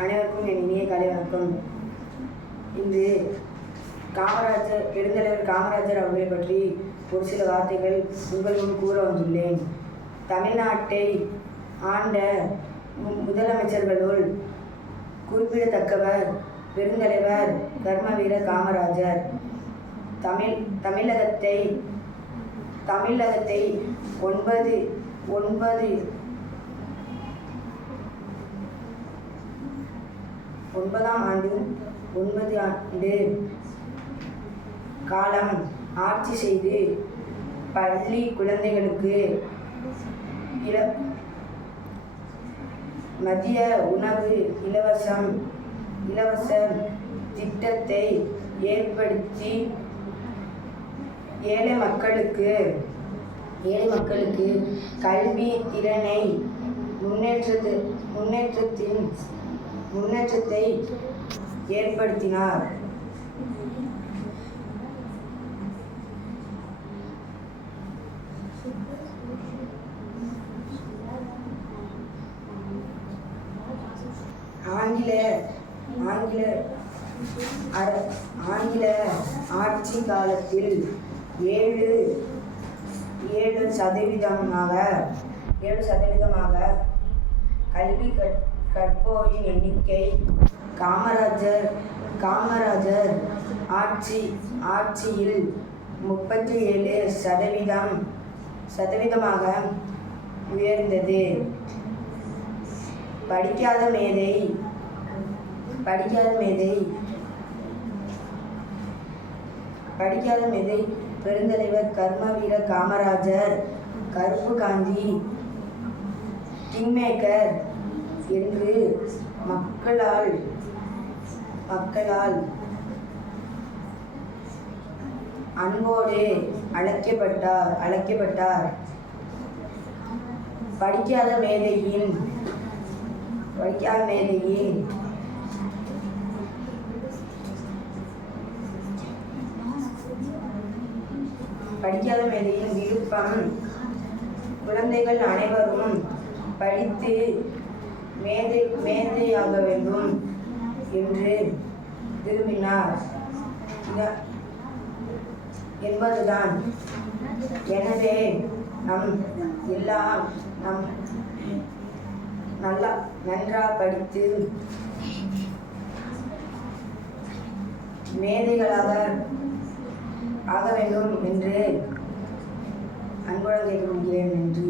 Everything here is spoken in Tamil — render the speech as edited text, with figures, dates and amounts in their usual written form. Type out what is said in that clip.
அனைவருக்கும் என் இனிய காலை வணக்கம். இன்று பெருந்தலைவர் காமராஜர் அவர்களை பற்றி ஒரு சில வார்த்தைகள் உங்கள் முன் கூற வந்துள்ளேன். தமிழ்நாட்டை ஆண்ட முதலமைச்சர்களுள் குறிப்பிடத்தக்கவர் பெருந்தலைவர் கர்மவீரர் காமராஜர். தமிழகத்தை ஒன்பதாம் ஆண்டு காலம் ஆட்சி செய்து பள்ளி குழந்தைகளுக்கு மதிய உணவு இலவச திட்டத்தை ஏற்படுத்தி ஏழை மக்களுக்கு கல்வி திறனை முன்னேற்றத்தை ஏற்படுத்தினார். ஆங்கில ஆட்சி காலத்தில் 7% கல்வி கற்போரின் எண்ணிக்கை காமராஜர் ஆட்சியில் 37% உயர்ந்தது. படிக்காத மேதை பெருந்தலைவர் கர்மவீரர் காமராஜர் கருப்பு காந்தி கிங்மேக்கர் என்று மக்களால் அன்போடு அழைக்கப்பட்டார். படிக்காத மேதையின் விருப்பம் குழந்தைகள் அனைவரும் படித்து மேதையாக வேண்டும் என்று விரும்பினார் என்பதுதான். எனவே நன்றா படித்து மேதைகளாக ஆக வேண்டும் என்று அன்புடன் கேட்டுக்கொள்கிறேன். நன்றி.